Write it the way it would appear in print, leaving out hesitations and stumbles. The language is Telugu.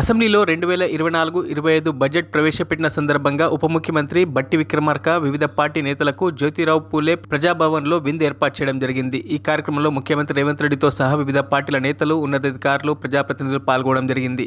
అసెంబ్లీలో 2024-25 బడ్జెట్ ప్రవేశపెట్టిన సందర్భంగా ఉప ముఖ్యమంత్రి బట్టి విక్రమార్క వివిధ పార్టీ నేతలకు జ్యోతిరావు పూలే ప్రజాభవన్లో విందు ఏర్పాటు చేయడం జరిగింది. ఈ కార్యక్రమంలో ముఖ్యమంత్రి రేవంత్ రెడ్డితో సహా వివిధ పార్టీల నేతలు, ఉన్నతాధికారులు, ప్రజాప్రతినిధులు పాల్గొనడం జరిగింది.